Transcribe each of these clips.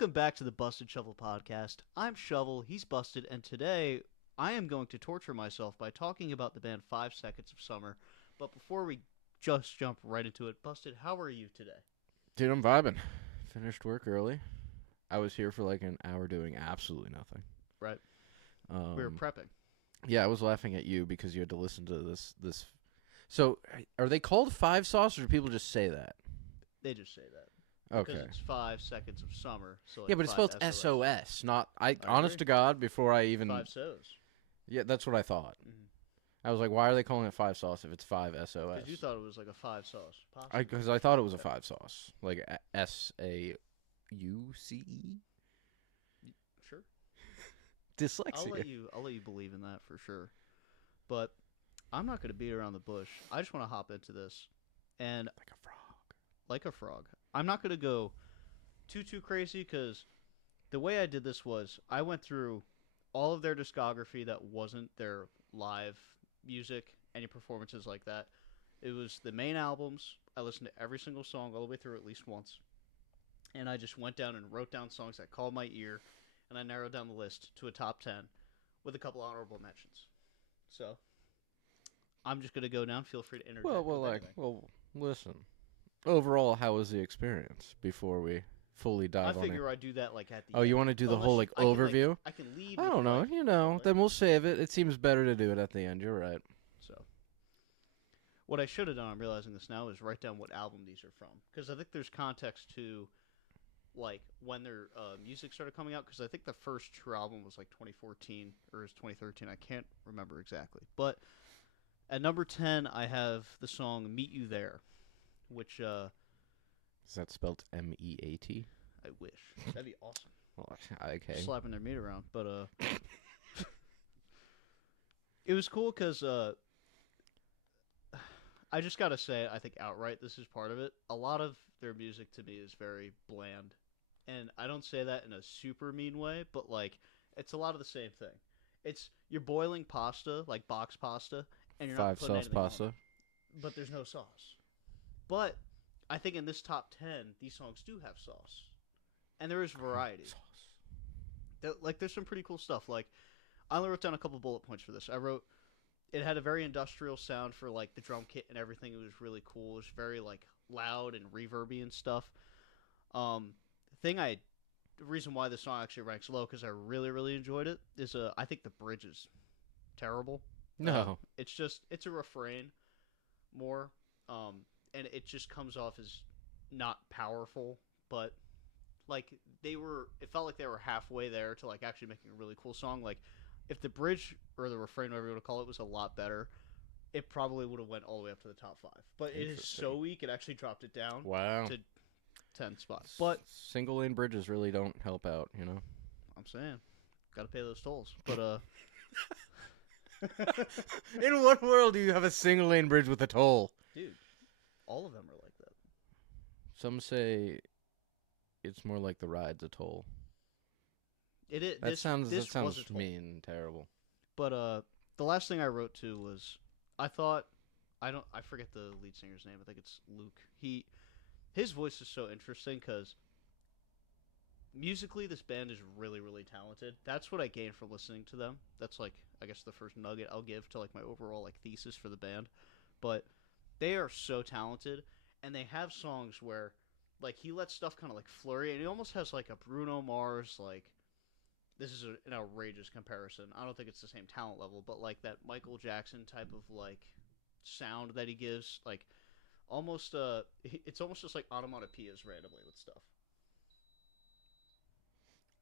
Welcome back to the Busted Shovel podcast. I'm Shovel, he's Busted, and today I am going to torture myself by talking about the band 5 Seconds of Summer. But before we just jump right into it, Busted, how are you today? Dude, I'm vibing. Finished work early. I was here for like an hour doing absolutely nothing. Right. We were Um, prepping. yeah, I was laughing at you because you had to listen to this. So, are they called Five Sauce, or do people just say that? They just say that. Because Okay. it's 5 Seconds of Summer, so Yeah, like but it's 5 spelled SOS. SOS, not I. I Honest agree. to God, before I even 5 SOs. yeah, that's what I thought. Mm-hmm. I was like, why are they calling it Five Sauce if it's Five Because you SOS? thought it was like a 5 sauce, I possibly. because I thought it was a Five Sauce, like SAUCE. Sure. Dyslexia. I'll let you believe in that for sure. But I'm not going to beat around the bush. I just want to hop into this. And Like a frog. like a frog. I'm not going to go too crazy because the way I did this was I went through all of their discography that wasn't their live music, any performances like that. It was the main albums. I listened to every single song all the way through at least once. And I just went down and wrote down songs that called my ear, and I narrowed down the list to a top 10 with a couple honorable mentions. So I'm just going to go down. Feel free to Well, interject well, with like, anything. well, listen. Overall, how was the experience before we fully I dive on it? figure I do that like at Oh, the you end. want to do the whole Unless you, like overview? I can lead I with don't know. like You the whole know, thing. then we'll save it. It seems better to do it at the end. You're right. So what I should have done, I'm realizing this now, is write down what album these are from because I think there's context to like when their music started coming out because I think the first true album was like 2014 or is 2013. I can't remember exactly. But at number 10, I have the song "Meet You There," which Is that spelled MEAT? I wish that'd be awesome. Well, okay. Slapping their meat around, but it was cool because I just gotta say, I think outright this is part of it. A lot of their music to me is very bland, and I don't say that in a super mean way, but like it's a lot of the same thing. It's you're boiling pasta like box pasta, and you're not Five putting sauce anything on pasta. it, but there's no sauce. But I think in this top 10, these songs do have sauce, and there is variety. Sauce. Like there's some pretty cool stuff. Like I only wrote down a couple bullet points for this. I wrote it had a very industrial sound for like the drum kit and everything. It was really cool. It was very like loud and reverby and stuff. The reason why this song actually ranks low because I really enjoyed it is I think the bridge is terrible. No. It's a refrain more, and it just comes off as not powerful, but like it felt like they were halfway there to like actually making a really cool song. Like if the bridge or the refrain, whatever you want to call it, was a lot better, it probably would have went all the way up to the top 5. But it is Interesting. so weak, it actually dropped it down Wow. to 10 spots. But Single lane bridges really don't help out, you know? I'm saying, got to pay those tolls. But In what world do you have a single lane bridge with a toll? dude, all of them are like that. Some say it's more like the ride's a toll. It is That sounds this was a toll. mean and terrible. But the last thing I wrote to was I thought I forget the lead singer's name. I think it's Luke. His voice is so interesting because musically this band is really talented. That's what I gained from listening to them. That's like I guess the first nugget I'll give to like my overall like thesis for the band. But they are so talented and they have songs where like he lets stuff kind of like flurry and he almost has like a Bruno Mars like this is an outrageous comparison. I don't think it's the same talent level, but like that Michael Jackson type of like sound that he gives, like almost it's almost just like onomatopoeias randomly with stuff.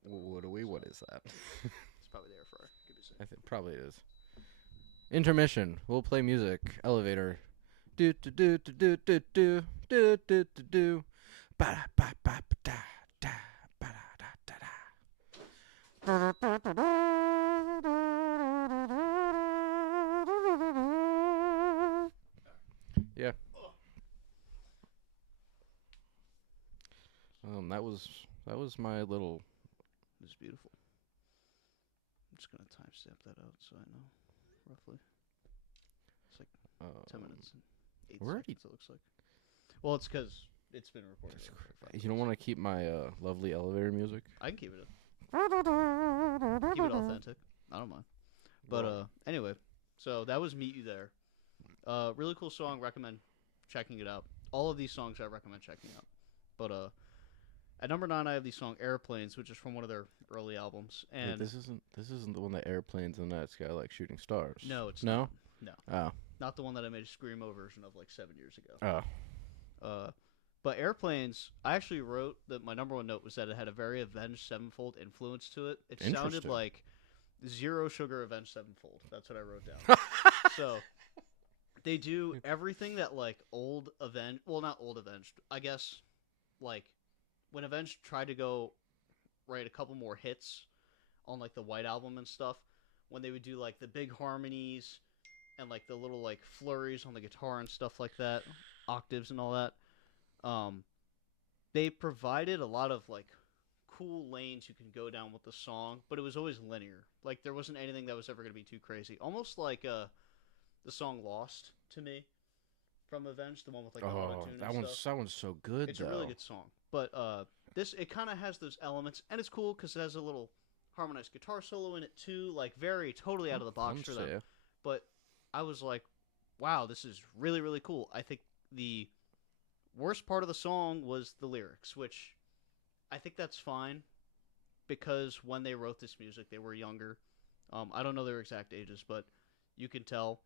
What do we? So What is that? it's probably there for. Give me a I second. think probably is. Intermission. We'll play music. Elevator. Do do do do do do do do do do do. Ba ba ba da da ba da da da. Yeah. That was my little. This is beautiful. I'm just gonna timestamp that out so I know roughly. It's like 10 Um, minutes and 8 we're already. seconds. It looks like. Well, it's because It's been recorded. That's over cr- 5 You don't minutes. want to keep my lovely elevator music? I can keep it authentic. I don't mind. But Well, anyway, so that was Meet You There. Really cool song. Recommend checking it out. All of these songs I recommend checking out. But at number 9 I have the song Airplanes, which is from one of their early albums. wait, And this isn't the one that airplanes in the night sky like shooting stars. no, it's No. not. No, Oh. not the one that I made a screamo version of like 7 years ago. Oh. But Airplanes, I actually wrote that my number one note was that it had a very Avenged Sevenfold influence to it. It sounded Interesting. like Zero Sugar Avenged Sevenfold. That's what I wrote down. So they do everything that like old Avenged, well, not old Avenged, I guess, like when Avenged tried to go write a couple more hits on like the White Album and stuff, when they would do like the big harmonies and like the little like flurries on the guitar and stuff like that, octaves and all that. They provided a lot of like cool lanes you can go down with the song, but it was always linear. Like there wasn't anything that was ever going to be too crazy. Almost like the song "Lost" to me from Avenged, the one with like the auto tune and stuff. that one's so good. It's though. a really good song, but this it kind of has those elements, and it's cool because it has a little harmonized guitar solo in it too, like very totally out of the box for them. But I was like, wow, this is really really cool. I think the worst part of the song was the lyrics, which I think that's fine because when they wrote this music, they were younger. I don't know their exact ages, but you can tell,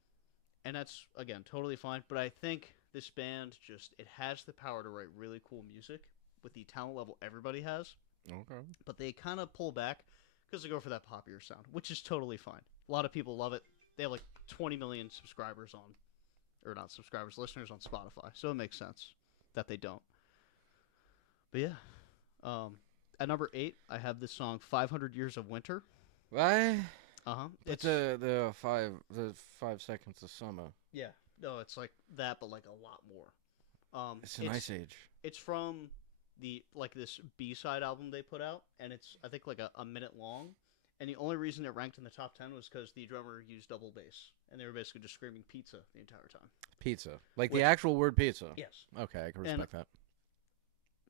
and that's again totally fine. But I think this band just it has the power to write really cool music with the talent level everybody has, Okay. but they kind of pull back because they go for that poppier sound, which is totally fine. A lot of people love it. They have like 20 million subscribers on, or not subscribers, listeners on Spotify, so it makes sense that they don't. But yeah, at number 8, I have this song "500 Years of Winter." Why? It's It's the 5 seconds of summer. yeah, no, it's like that, but like a lot more. It's an ice age. It's from the like this B-side album they put out, and it's I think like a minute long. And the only reason it ranked in the top 10 was because the drummer used double bass, and they were basically just screaming "pizza" the entire time. Pizza, like Which- the actual word pizza. Yes. Okay, I can And- respect that.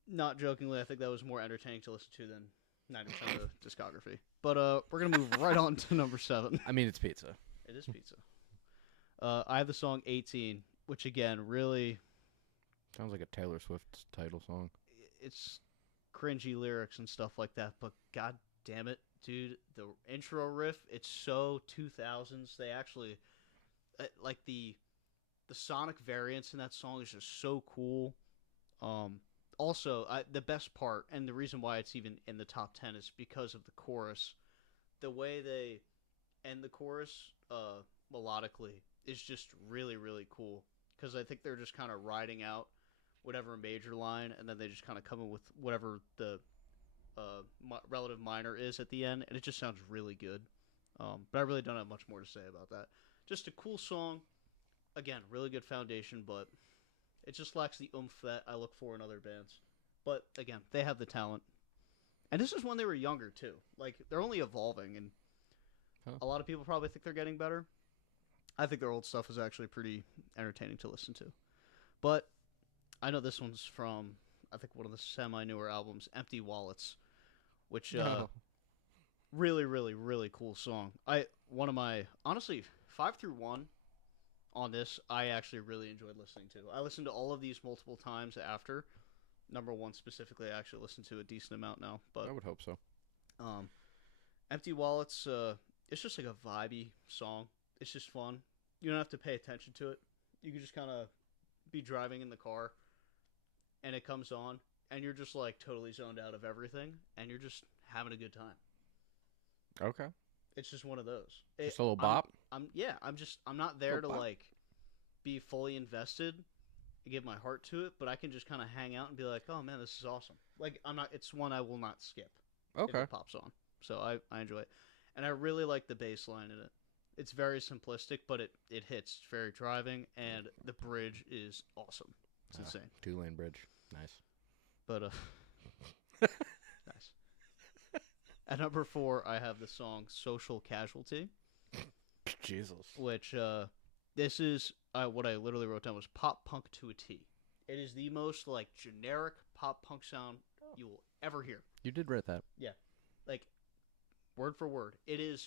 Not jokingly, I think that was more entertaining to listen to than 90% of the discography. But we're gonna move right on to number 7. I mean, it's pizza. It is pizza. I have the song 18, which again really Sounds like a Taylor Swift title song. it's cringy lyrics and stuff like that, but god damn it, dude, the intro riff, it's so 2000s. They actually like the sonic variants in that song is just so cool. Also, the best part and the reason why it's even in the top 10 is because of the chorus. The way they end the chorus melodically is just really really cool because I think they're just kind of riding out whatever major line, and then they just kind of come in with whatever the relative minor is at the end, and it just sounds really good. But I really don't have much more to say about that. Just a cool song. Again, really good foundation, but it just lacks the oomph that I look for in other bands. But again, they have the talent. And this is when they were younger, too. Like, they're only evolving, and a lot of people probably think they're getting better. I think their old stuff is actually pretty entertaining to listen to. But I know this one's from, I think, one of the semi-newer albums, Empty Wallets, which really, really, really cool song. One of my, honestly, 5 through 1 on this, I actually really enjoyed listening to. I listened to all of these multiple times after. Number 1 specifically, I actually listened to a decent amount now. But I would hope so. Empty Wallets, it's just like a vibey song. It's just fun. You don't have to pay attention to it. You can just kind of be driving in the car, and it comes on, and you're just like totally zoned out of everything, and you're just having a good time. Okay. It's just one of those. Just a little bop. I'm not there to Little bop. like be fully invested and give my heart to it, but I can just kind of hang out and be like, oh man, this is awesome. Like it's one I will not skip if Okay. it pops on. So I enjoy it, and I really like the bass line in it. It's very simplistic, but it hits. It's very driving, and the bridge is awesome. It's insane. 2-lane bridge. Nice. But nice. At number 4, I have the song "Social Casualty," Jesus. which this is what I literally wrote down was pop punk to a T. It is the most like generic pop punk sound you will ever hear. You did write that. Like word for word. It is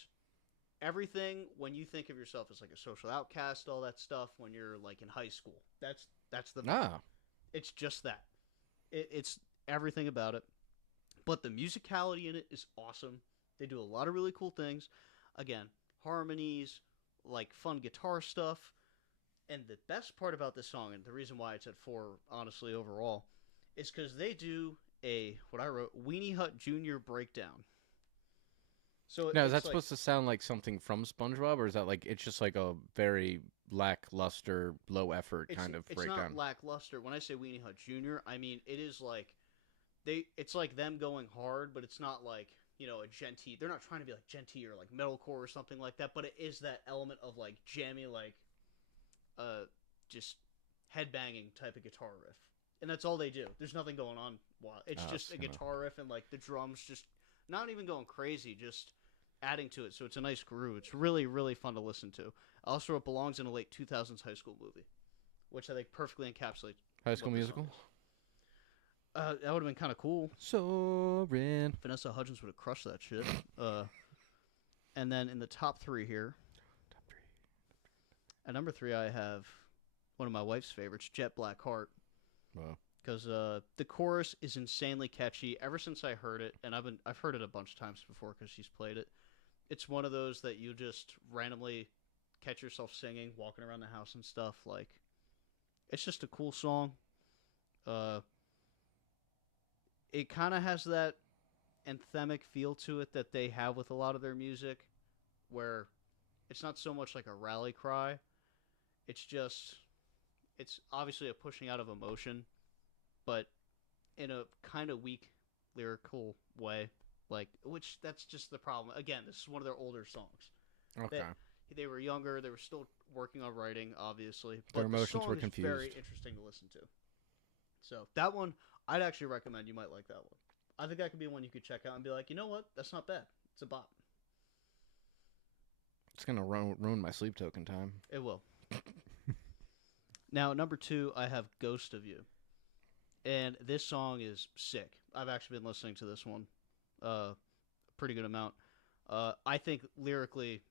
everything when you think of yourself as like a social outcast, all that stuff when you're like in high school. That's the vibe. Ah, It's just that. It's everything about it. But the musicality in it is awesome. They do a lot of really cool things. Again, harmonies, like fun guitar stuff. And the best part about this song, and the reason why it's at 4, honestly, overall, is because they do what I wrote, Weenie Hut Jr. breakdown. So now is that it's like, supposed to sound like something from SpongeBob, or is that like it's just like a very lackluster, low effort kind of it's breakdown? not lackluster. When I say Weenie Hut Jr., I mean it is like it's like them going hard, but it's not like a Genty. They're not trying to be like Genty or like metalcore or something like that. But it is that element of like jammy, like just headbanging type of guitar riff, and that's all they do. There's nothing going on. It's just a guitar riff and like the drums just not even going crazy, just adding to it. So it's a nice groove. It's really really fun to listen to. Also, it belongs in a late 2000s high school movie, which I think perfectly encapsulates High School what this Musical. song is. That would have been kind of cool. Soarin'. Vanessa Hudgens would have crushed that shit. And then in the top 3 here, Top 3. at number 3, I have one of my wife's favorites, Jet Black Heart, Wow. because the chorus is insanely catchy. Ever since I heard it, and I've heard it a bunch of times before because she's played it. It's one of those that you just randomly catch yourself singing, walking around the house and stuff. Like, it's just a cool song. It kind of has that anthemic feel to it that they have with a lot of their music, where it's not so much like a rally cry. It's obviously a pushing out of emotion, but in a kind of weak lyrical way. Like, which that's just the problem. Again, this is one of their older songs. Okay. They were younger. They were still working on writing, obviously. But Their emotions the song were is confused. very interesting to listen to. So that one, I'd actually recommend. You might like that one. I think that could be one you could check out and be like, you know what? That's not bad. It's a bop. It's gonna ruin my sleep token time. It will. Now, number 2, I have Ghost of You. And this song is sick. I've actually been listening to this one a pretty good amount. I think lyrically,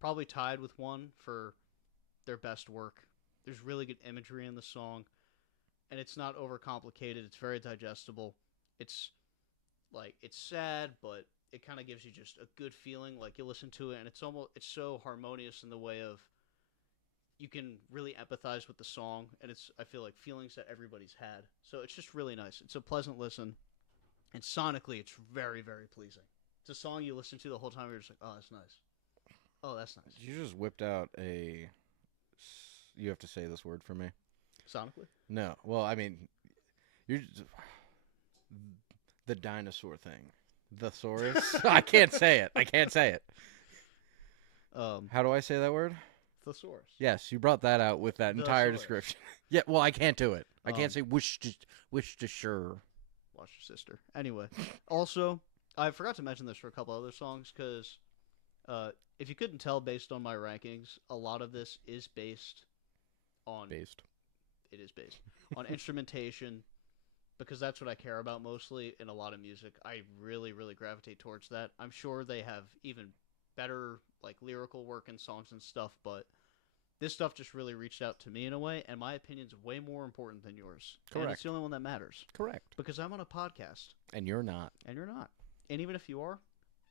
probably tied with one for their best work. There's really good imagery in the song, and it's not overcomplicated. It's very digestible. It's sad, but it kind of gives you just a good feeling. Like you listen to it, and it's so harmonious in the way of you can really empathize with the song, and I feel like feelings that everybody's had. So it's just really nice. It's a pleasant listen, and sonically, it's very very pleasing. It's a song you listen to the whole time. You're just like, oh, that's nice. Oh, that's nice. You just whipped out a. You have to say this word for me. Sonically? No. Well, I mean, you're just, the dinosaur thing. The saurus. I can't say it. How do I say that word? Thesaurus. Yes, you brought that out with that entire Thesaurus. description. Yeah. Well, I can't do it. I can't say wish to sure. Watch your sister. Anyway, also, I forgot to mention this for a couple other songs because if you couldn't tell based on my rankings, a lot of this is based on on instrumentation, because that's what I care about mostly in a lot of music. I really really gravitate towards that. I'm sure they have even better like lyrical work and songs and stuff, but this stuff just really reached out to me in a way, and my opinion's way more important than yours. And Correct. it's the only one that matters Correct. because I'm on a podcast And you're not. and you're not. And even if you are,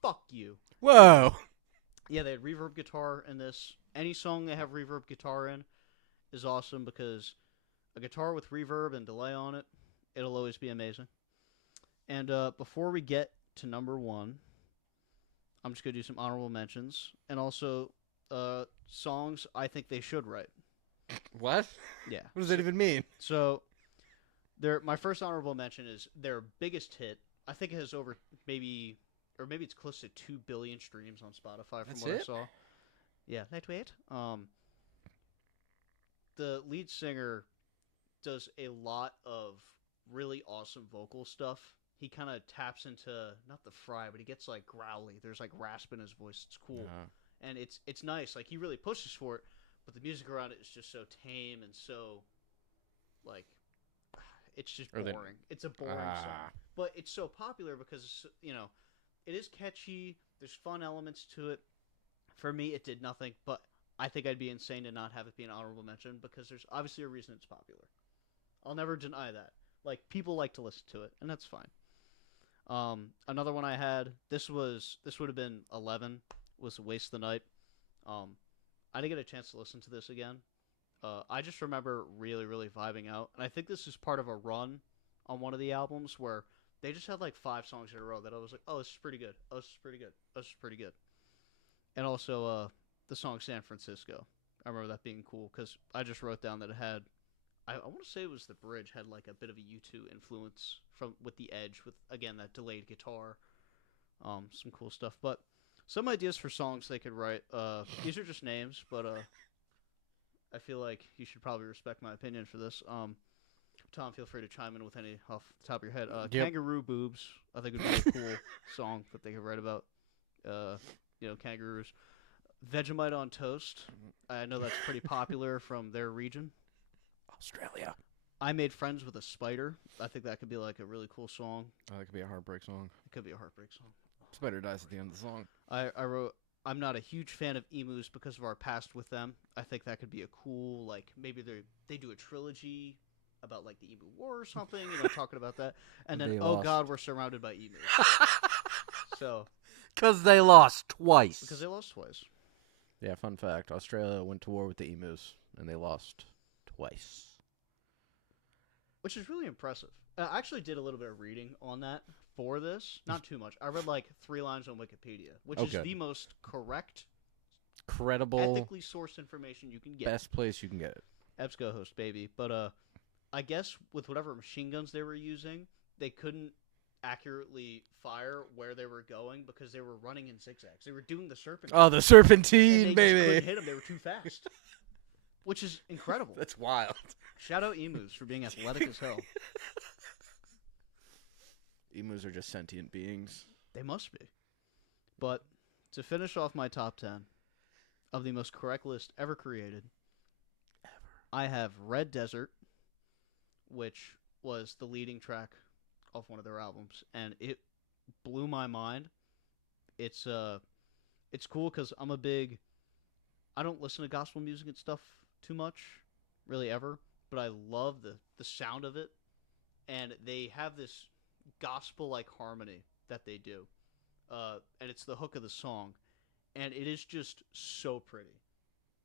fuck you. Whoa. Yeah, they had reverb guitar in this. Any song they have reverb guitar in is awesome because a guitar with reverb and delay on it, it'll always be amazing. And before we get to number 1, I'm just going to do some honorable mentions. And also songs I think they should write. What? Yeah. What does that even mean? So my first honorable mention is their biggest hit. I think it has over maybe it's close to 2 billion streams on Spotify from That's what I it? saw. Yeah, lightweight. The lead singer does a lot of really awesome vocal stuff. He kind of taps into not the fry, but he gets like growly. There's like rasp in his voice. It's cool. And it's nice. Like he really pushes for it, but the music around it is just so tame and so like it's just Or boring. It's a boring song, Ah. but it's so popular because it is catchy. There's fun elements to it. For me, it did nothing, but I think I'd be insane to not have it be an honorable mention because there's obviously a reason it's popular. I'll never deny that. Like people like to listen to it, and that's fine. Another one I had. This would have been 11. Was Waste the Night. Um, I didn't get a chance to listen to this again. I just remember really, really vibing out, and I think this is part of a run on one of the albums where they just had like 5 songs in a row that I was like, oh, this is pretty good. Oh, this is pretty good. Oh, this is pretty good. And also the song San Francisco. I remember that being cool because I just wrote down that it had. I want to say it was the bridge had like a bit of a U2 influence from with the edge with again that delayed guitar, some cool stuff. But some ideas for songs they could write. These are just names, but I feel like you should probably respect my opinion for this. Tom, feel free to chime in with any off the top of your head. Yep. Kangaroo boobs, I think would be a cool song that they could write about. Kangaroos. Vegemite on toast. I know that's pretty popular from their region. Australia. I made friends with a spider. I think that could be like a really cool song. Oh, that could be a heartbreak song. It could be a heartbreak song. Spider dies at the end of the song. I wrote. I'm not a huge fan of emus because of our past with them. I think that could be a cool like maybe they do a trilogy about like the emu war or something. Talking about that. And then They oh lost. god, we're surrounded by emus. So Because they lost twice. because they lost twice. Yeah, fun fact. Australia went to war with the emus, and they lost twice. Which is really impressive. I actually did a little bit of reading on that for this. Not too much. I read like 3 lines on Wikipedia, which is Okay. the most correct, Credible, ethically sourced information you can get. best place you can get it. EBSCO host, baby. But I guess with whatever machine guns they were using, they couldn't accurately fire where they were going because they were running in zigzags. They were doing the serpentine. Oh, the and serpentine, they baby! just couldn't hit them. They were too fast. Which is incredible. That's wild. Shout out emus for being athletic as hell. Emus are just sentient beings. They must be. But to finish off my top 10 of the most correct list ever created, I have Red Desert, which was the leading track off one of their albums, and it blew my mind. It's cool because I don't listen to gospel music and stuff too much, really ever, but I love the sound of it, and they have this gospel-like harmony that they do, and it's the hook of the song, and it is just so pretty.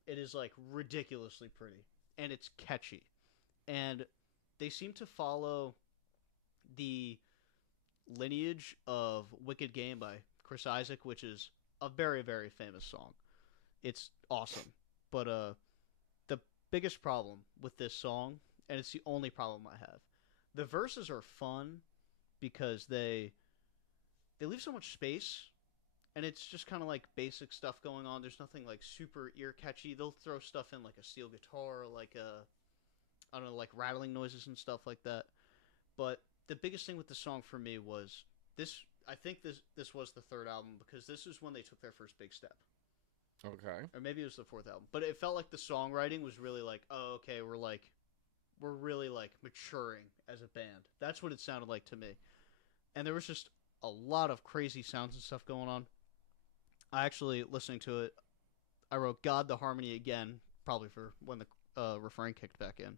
It is like ridiculously pretty, and it's catchy, and they seem to follow the lineage of Wicked Game by Chris Isaak, which is a very, very famous song. It's awesome, but the biggest problem with this song, and it's the only problem I have, the verses are fun because they leave so much space, and it's just kind of like basic stuff going on. There's nothing like super ear catchy. They'll throw stuff in like a steel guitar, like I don't know, like rattling noises and stuff like that. But the biggest thing with the song for me was this. I think this was the third album because this is when they took their first big step, Okay. or maybe it was the fourth album. But it felt like the songwriting was really like, oh, okay, we're really like maturing as a band. That's what it sounded like to me. And there was just a lot of crazy sounds and stuff going on. I actually, listening to it, I wrote God the Harmony again, probably for when the refrain kicked back in.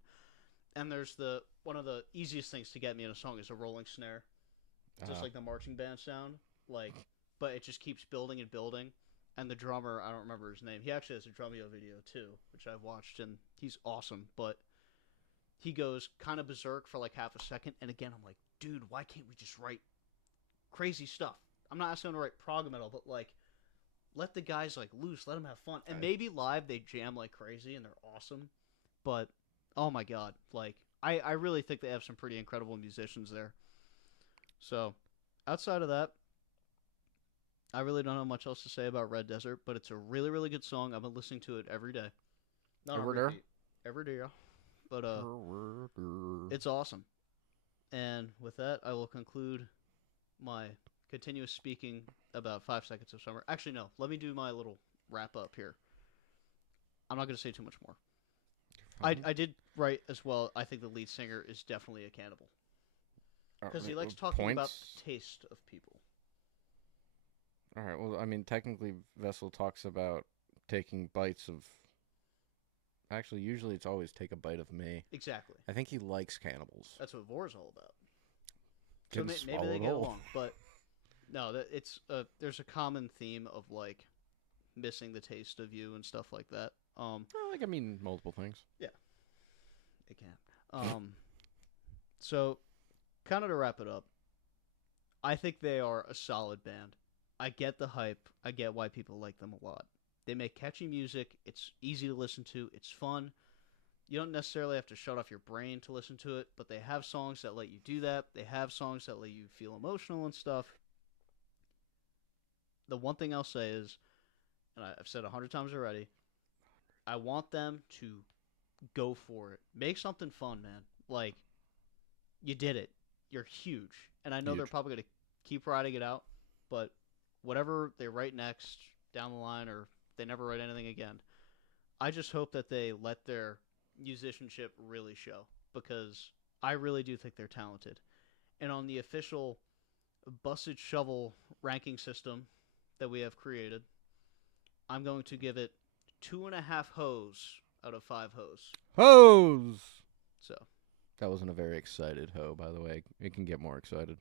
And there's one of the easiest things to get me in a song is a rolling snare. Just like the marching band sound. But it just keeps building and building. And the drummer, I don't remember his name. He actually has a Drumeo video too, which I've watched, and he's awesome. But he goes kind of berserk for like half a second, and again, I'm like, dude, why can't we just write crazy stuff? I'm not asking him to write prog metal, but like, let the guys like loose, let them have fun, and maybe live they jam like crazy and they're awesome. But oh my god, like I really think they have some pretty incredible musicians there. So outside of that, I really don't have much else to say about Red Desert, but it's a really, really good song. I've been listening to it every day. Not on Every day? repeat. Every day, yeah. But it's awesome. And with that, I will conclude my continuous speaking about 5 Seconds of Summer. Actually, no. Let me do my little wrap up here. I'm not gonna say too much more. Fine. I did write as well. I think the lead singer is definitely a cannibal because he likes talking about the taste of people. All right. Well, I mean, technically, Vessel talks about taking bites of. Actually, usually it's always take a bite of me. Exactly. I think he likes cannibals. That's what Vor's all about. So Getting maybe they swallowed get whole. along, but no, it's there's a common theme of like missing the taste of you and stuff like that. Well, like I mean, multiple things. It can. So kind of to wrap it up, I think they are a solid band. I get the hype. I get why people like them a lot. They make catchy music. It's easy to listen to. It's fun. You don't necessarily have to shut off your brain to listen to it, but they have songs that let you do that. They have songs that let you feel emotional and stuff. The one thing I'll say is, and I've said 100 times already, I want them to go for it. Make something fun, man. Like, you did it. You're huge. And I know they're Huge. probably going to keep riding it out, but whatever they write next down the line, or they never write anything again, I just hope that they let their musicianship really show, because I really do think they're talented. And on the official Busted Shovel ranking system that we have created, I'm going to give it 2.5 hoes out of 5 hoes. Hose! So, That wasn't a very excited hoe, by the way. It can get more excited.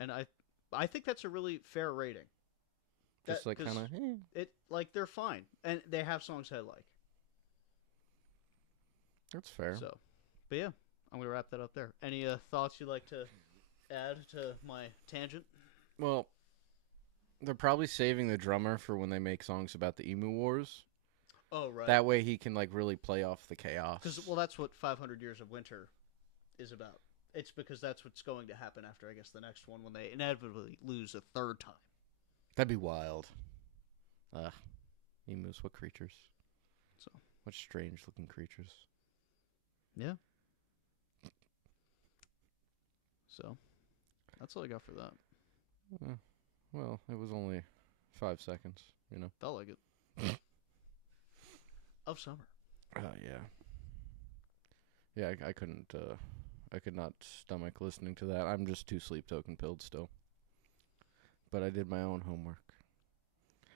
and I think that's a really fair rating. Just like 'cause kind of, it, like, they're fine, and they have songs I like. that's fair. So, but yeah, I'm gonna wrap that up there. Any thoughts you'd like to add to my tangent? Well, they're probably saving the drummer for when they make songs about the Emu Wars. Oh, right. That way he can like really play off the chaos. Because, well, that's what 500 Years of Winter is about. It's because that's what's going to happen after, I guess, the next one, when they inevitably lose a third time. That'd be wild. Emus, what creatures? So. What strange looking creatures. Yeah. So, that's all I got for that. Well, it was only 5 seconds, you know. Felt like it. Of summer. Yeah. Yeah, I couldn't, I could not stomach listening to that. I'm just too sleep token pilled still. But I did my own homework.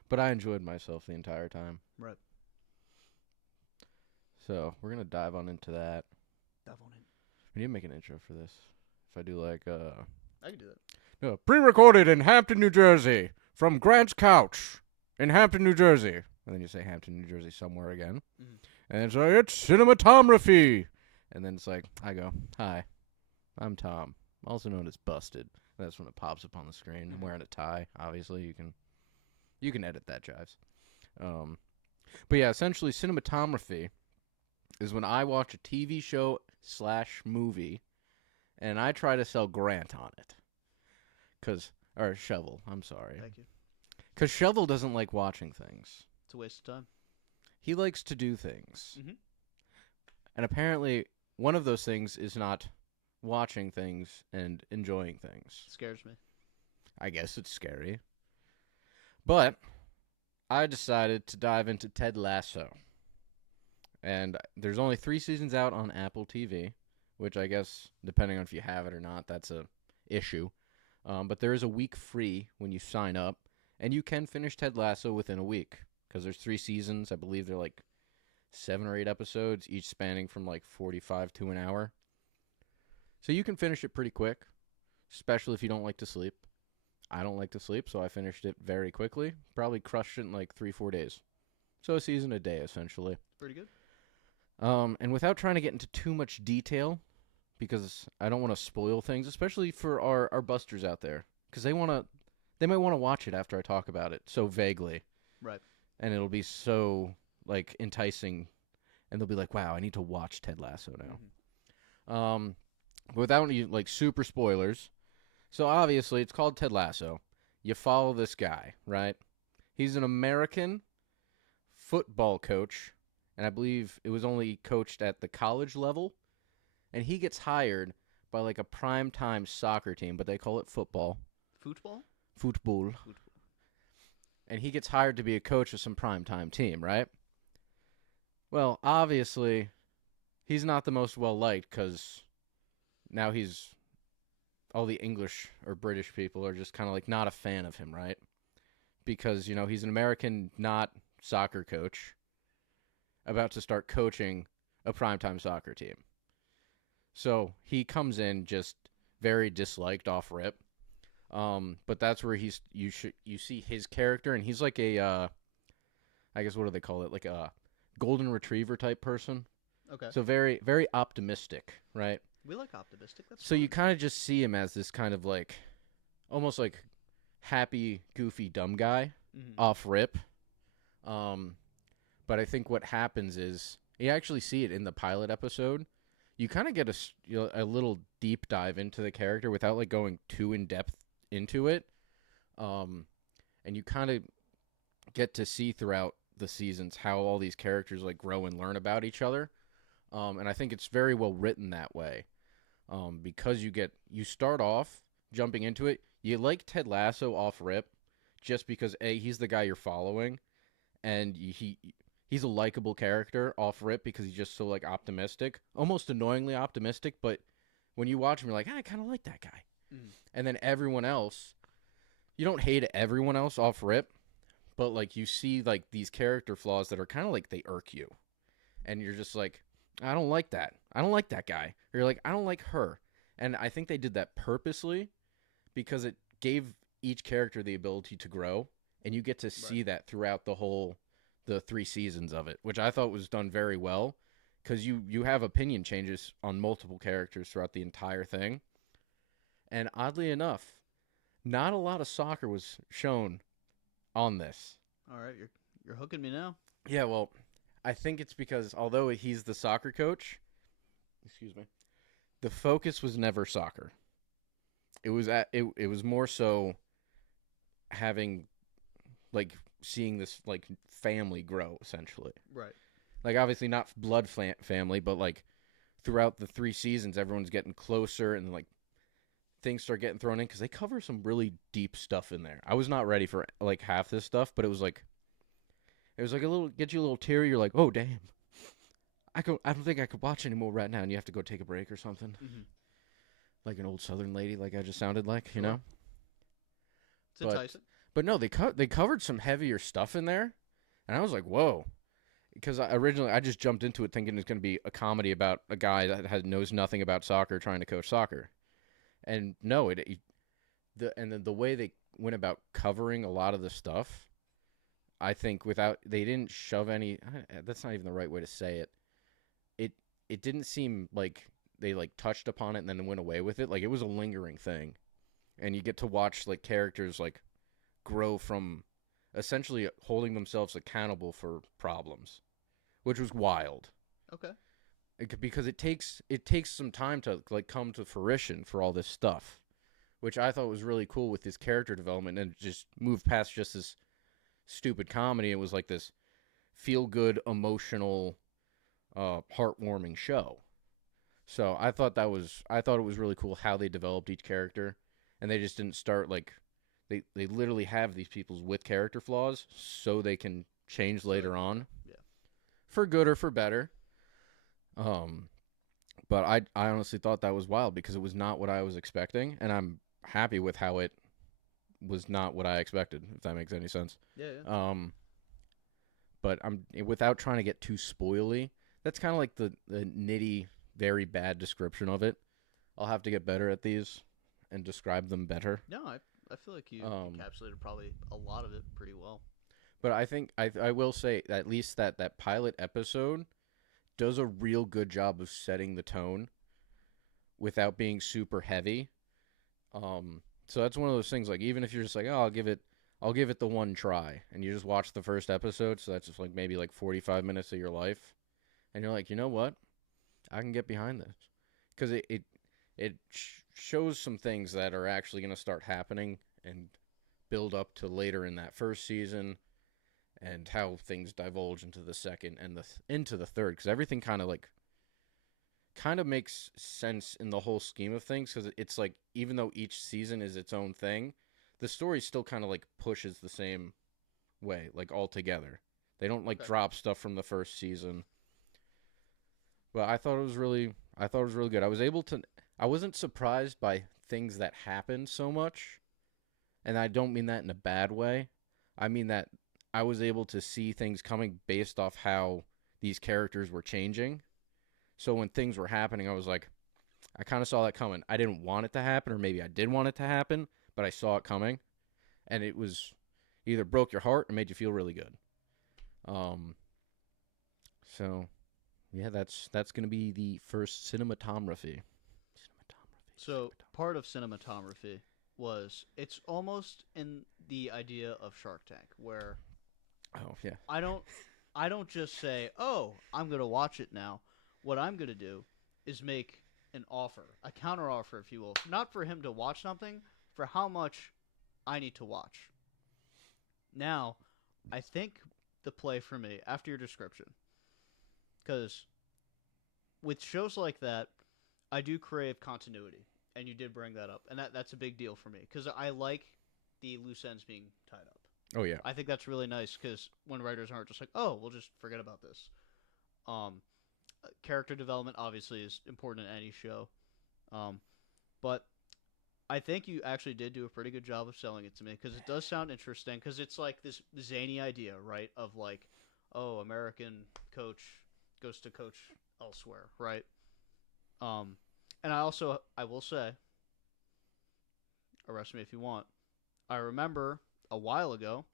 But I enjoyed myself the entire time. Right. So, we're going to dive on into that. Dive on in. We need to make an intro for this. If I do like, I can do that. pre-recorded in Hampton, New Jersey, from Grant's couch in Hampton, New Jersey. And then you say Hampton, New Jersey somewhere again. Mhm. And it's like, it's cinematography. And then it's like, I go, hi, I'm Tom, also known as Busted. And that's when it pops up on the screen. I'm wearing a tie, obviously. You can edit that, Jives. But yeah, essentially cinematography is when I watch a TV show / movie and I try to sell Grant on it. Or Shovel, I'm sorry. Thank you. Because Shovel doesn't like watching things. It's a waste of time. He likes to do things. Mhm. And apparently, one of those things is not watching things and enjoying things. It scares me. I guess it's scary. But I decided to dive into Ted Lasso. And there's only 3 seasons out on Apple TV, which I guess, depending on if you have it or not, that's a issue. But there is a week free when you sign up, and you can finish Ted Lasso within a week, because there's 3 seasons. I believe they're like 7 or 8 episodes, each spanning from like 45 to an hour. So you can finish it pretty quick, especially if you don't like to sleep. I don't like to sleep, so I finished it very quickly. Probably crushed it in like 3-4 days. So a season a day, essentially. Pretty good. And without trying to get into too much detail, because I don't want to spoil things, especially for our busters out there, because they might want to watch it after I talk about it so vaguely. Right. And it'll be so like enticing, and they'll be like, "Wow, I need to watch Ted Lasso now." Mhm. Without any like super spoilers. So obviously, it's called Ted Lasso. You follow this guy, right? He's an American football coach, and I believe it was only coached at the college level. And he gets hired by like a primetime soccer team, but they call it football. Football? Football. Football. And he gets hired to be a coach of some primetime team, right? Well, obviously, he's not the most well liked because now he's all the English or British people are just kind of like not a fan of him, right? Because he's an American, not soccer coach, about to start coaching a primetime soccer team. So he comes in just very disliked off rip. But that's where you see his character, and he's like a I guess what do they call it? Like a golden retriever type person. Okay. So very very optimistic, right? We like optimistic. That's So fine. you kind of just see him as this kind of like almost like happy, goofy, dumb guy Mhm. off rip. But I think what happens is you actually see it in the pilot episode. You kind of get a little deep dive into the character without like going too in depth into it. And you kind of get to see throughout the seasons how all these characters like grow and learn about each other. And I think it's very well written that way. Because you start off jumping into it. You like Ted Lasso off rip, just because he's the guy you're following, and he's a likable character off rip because he's just so like optimistic, almost annoyingly optimistic. But when you watch him, you're like, I kind of like that guy. Mhm. And then everyone else, you don't hate everyone else off rip, but like you see like these character flaws that are kind of like they irk you, and you're just like, I don't like that. I don't like that guy. Or you're like, I don't like her. And I think they did that purposely because it gave each character the ability to grow, and you get to see that throughout the 3 seasons of it, which I thought was done very well because you have opinion changes on multiple characters throughout the entire thing. And oddly enough, not a lot of soccer was shown on this. All right, you're hooking me now. Yeah, well, I think it's because although he's the soccer coach, excuse me, the focus was never soccer. It was more so having like seeing this like family grow essentially. Right. Like obviously not blood family, but like throughout the 3 seasons, everyone's getting closer, and like things start getting thrown in because they cover some really deep stuff in there. I was not ready for like half this stuff, but it was like a little get you a little teary. You're like, oh damn, I don't think I could watch anymore right now, and you have to go take a break or something. Mm-hmm. Like an old Southern lady, like I just sounded like, you Sure. know. It's enticing. But no, they covered some heavier stuff in there, and I was like, whoa. Because originally I just jumped into it thinking it's going to be a comedy about a guy that knows nothing about soccer trying to coach soccer, and no, the way they went about covering a lot of the stuff, I think they didn't shove any. That's not even the right way to say it. It didn't seem like they like touched upon it and then went away with it. Like it was a lingering thing, and you get to watch like characters like grow from essentially holding themselves accountable for problems, which was wild. Okay. Because it takes some time to like come to fruition for all this stuff, which I thought was really cool with this character development, and just moved past just this stupid comedy. It was like this feel good, emotional, heartwarming show. So I thought it was really cool how they developed each character, and they just didn't start like they literally have these people with character flaws so they can change later on. Yeah. For good or for better. But I honestly thought that was wild because it was not what I was expecting, and I'm happy with how it was not what I expected, if that makes any sense. Yeah. But I'm without trying to get too spoily. That's kind of like the nitty, very bad description of it. I'll have to get better at these and describe them better. No, I feel like you encapsulated probably a lot of it pretty well. But I think I will say at least that pilot episode does a real good job of setting the tone without being super heavy. So that's one of those things, like even if you're just like, oh, I'll give it the one try, and you just watch the first episode, so that's just like maybe like 45 minutes of your life, and you're like, you know what, I can get behind this, because it shows some things that are actually going to start happening and build up to later in that first season, and how things divulge into the second and into the third, because everything kind of makes sense in the whole scheme of things, because it's like even though each season is its own thing, the story still kind of like pushes the same way, like all together. They don't like drop stuff from the first season. But I thought it was really good. I wasn't surprised by things that happened so much, and I don't mean that in a bad way. I mean that I was able to see things coming based off how these characters were changing. So when things were happening, I was like, I kind of saw that coming. I didn't want it to happen, or maybe I did want it to happen, but I saw it coming, and it was either broke your heart or made you feel really good. Um, so yeah, that's gonna be the first cinematography. So part of cinematography was it's almost in the idea of Shark Tank where Oh yeah. I don't just say, "Oh, I'm going to watch it now." What I'm going to do is make an offer, a counter offer if you will, not for him to watch something, for how much I need to watch. Now, I think the play for me after your description cuz with shows like that, I do crave continuity, and you did bring that up, and that's a big deal for me because I like the loose ends being tied up. Oh yeah. I think that's really nice because when writers aren't just like, oh, we'll just forget about this. Um, Character development obviously is important in any show, um, but I think you actually did do a pretty good job of selling it to me because it does sound interesting because it's like this zany idea, right? Of like, oh, American coach goes to coach elsewhere, right? Um, and I will say, arrest me if you want. I remember a while ago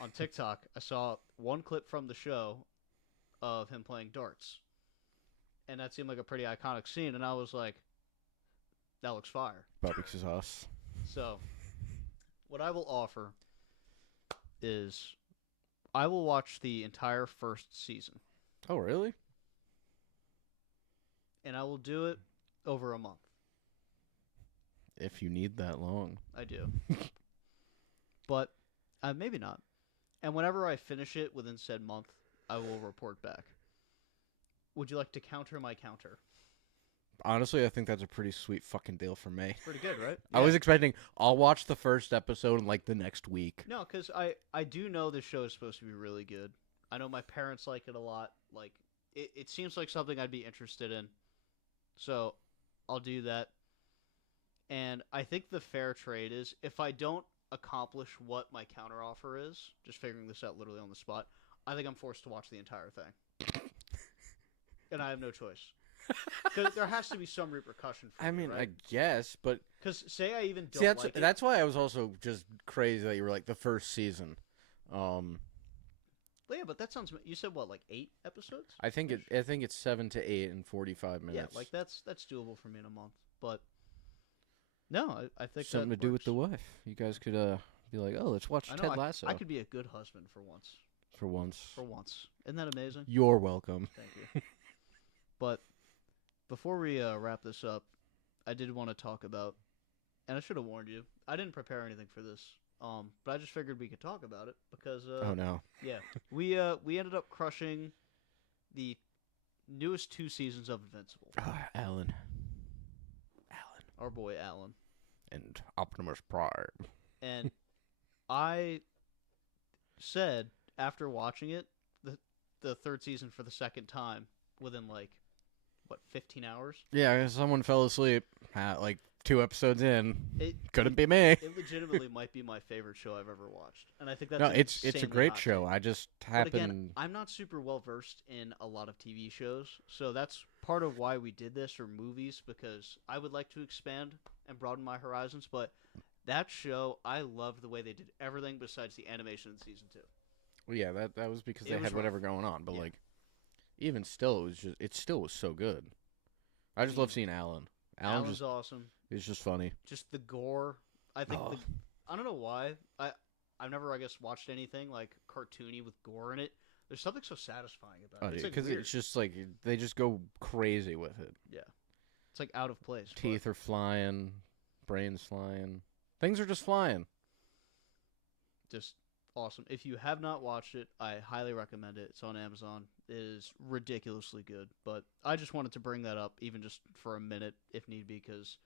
on TikTok, I saw one clip from the show of him playing darts, and that seemed like a pretty iconic scene. And I was like, that looks fire. Barbecue sauce. So, what I will offer is I will watch the entire first season, Oh really? and I will do it over a month. If you need that long. I do, but maybe not. And whenever I finish it within said month, I will report back. Would you like to counter my counter? Honestly, I think that's a pretty sweet fucking deal for me. Pretty good, right? I was expecting I'll watch the first episode in like the next week. No, because I do know this show is supposed to be really good. I know my parents like it a lot. Like it seems like something I'd be interested in. So I'll do that. And I think the fair trade is if I don't accomplish what my counteroffer is, just figuring this out literally on the spot, I think I'm forced to watch the entire thing. And I have no choice. Because there has to be some repercussion for I me, mean, right? I guess, but Because say I even don't see, that's like it. that's why I was also just crazy that you were like the first season. Well, yeah, but that sounds. You said what, like 8 episodes? I think it's 7 to 8 in 45 Yeah, minutes. like that's doable for me in a month. But no, I think Something to that do with works. the wife. You guys could be like, oh, let's watch I know Ted Lasso I could be a good husband for once. for once. For once, isn't that amazing? You're welcome. Thank you. But before we wrap this up, I did want to talk about, and I should have warned you. I didn't prepare anything for this, but I just figured we could talk about it because, Oh no. yeah, we ended up crushing the newest 2 seasons of Invincible. Alan Our boy Alan, and Optimus Prime. and I said after watching it, the 3rd season for the second time within like what 15 hours. Yeah, someone fell asleep like 2 episodes in. It Couldn't be me. It legitimately might be my favorite show I've ever watched, and I think that's No, it's a insanely great hot show. take. I just But happened. again, I'm not super well versed in a lot of TV shows, so that's part of why we did this, or movies, because I would like to expand and broaden my horizons. But that show, I loved the way they did everything besides the animation in season 2. Well, yeah, that was because It they was had rough. whatever going on. But Yeah. like, even still, it still was so good. I just love seeing Alan. Alan Alan's just awesome. is just funny. Just the gore. I think Oh. I don't know why. I've never, I guess, watched anything like cartoony with gore in it. There's something so satisfying about it. It's like Because weird. it's just like they just go crazy with it. Yeah. It's like out of place. but Teeth are flying, brains flying, things are just flying. just awesome. If you have not watched it, I highly recommend it. It's on Amazon. It is ridiculously good. But I just wanted to bring that up, even just for a minute, if need be, because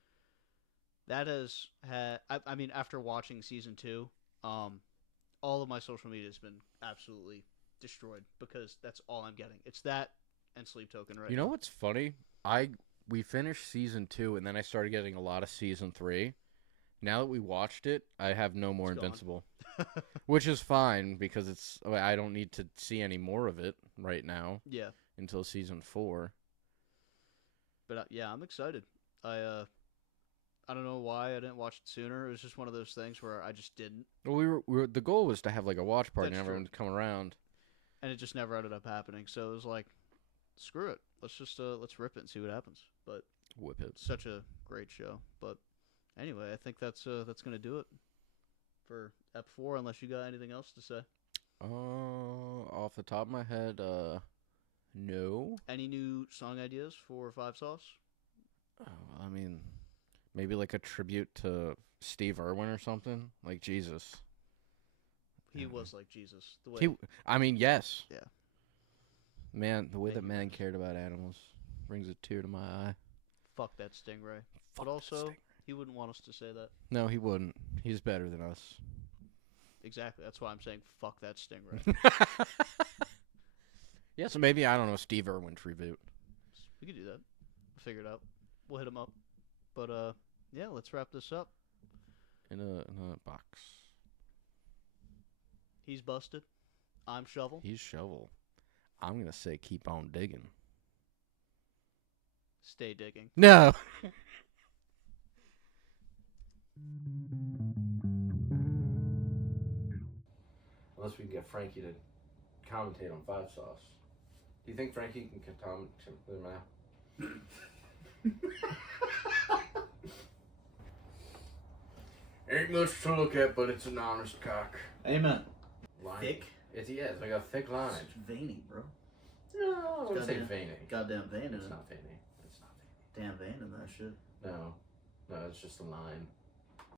that has had. I mean, after watching season 2, all of my social media has been absolutely destroyed because that's all I'm getting. It's that and Sleep Token right You know now. what's funny? We finished season 2, and then I started getting a lot of season 3. Now that we watched it, I have no more It's gone. Invincible, which is fine because I don't need to see any more of it right now Yeah, until season 4. but yeah, I'm excited. I don't know why I didn't watch it sooner. It was just one of those things where I just didn't, Well, the goal was to have like a watch party and That's true. everyone to come around. and it just never ended up happening. So it was like, screw it. Let's rip it and see what happens. But Whip it. such a great show. But anyway, I think that's gonna do it for Ep 4. Unless you got anything else to say. Off the top of my head, no. Any new song ideas for Five Sauce? I mean, maybe like a tribute to Steve Irwin or something. Like Jesus. He Yeah. was like Jesus. The way I mean, yes. Yeah. Man, the way Yeah, that he man was. cared about animals brings a tear to my eye. fuck that stingray. Fuck But that also, stingray. he wouldn't want us to say that. No, he wouldn't. He's better than us. Exactly. That's why I'm saying fuck that stingray. Yeah, so maybe, I don't know, Steve Irwin tribute. We could do that. We'll figure it out. We'll hit him up. But yeah, let's wrap this up. In a box. He's busted. I'm Shovel. He's Shovel. I'm going to say keep on digging. Stay digging. No! Unless we can get Frankie to commentate on Five Sauce. Do you think Frankie can commentate? Ain't much to look at, but it's an honest cock. Amen. Line. Thick. It's like a thick line. Veiny, bro. No, I wouldn't say Goddamn- veiny. Goddamn vein in It's it. not veiny. It's not veiny. Damn vein in that shit. No, it's just a line.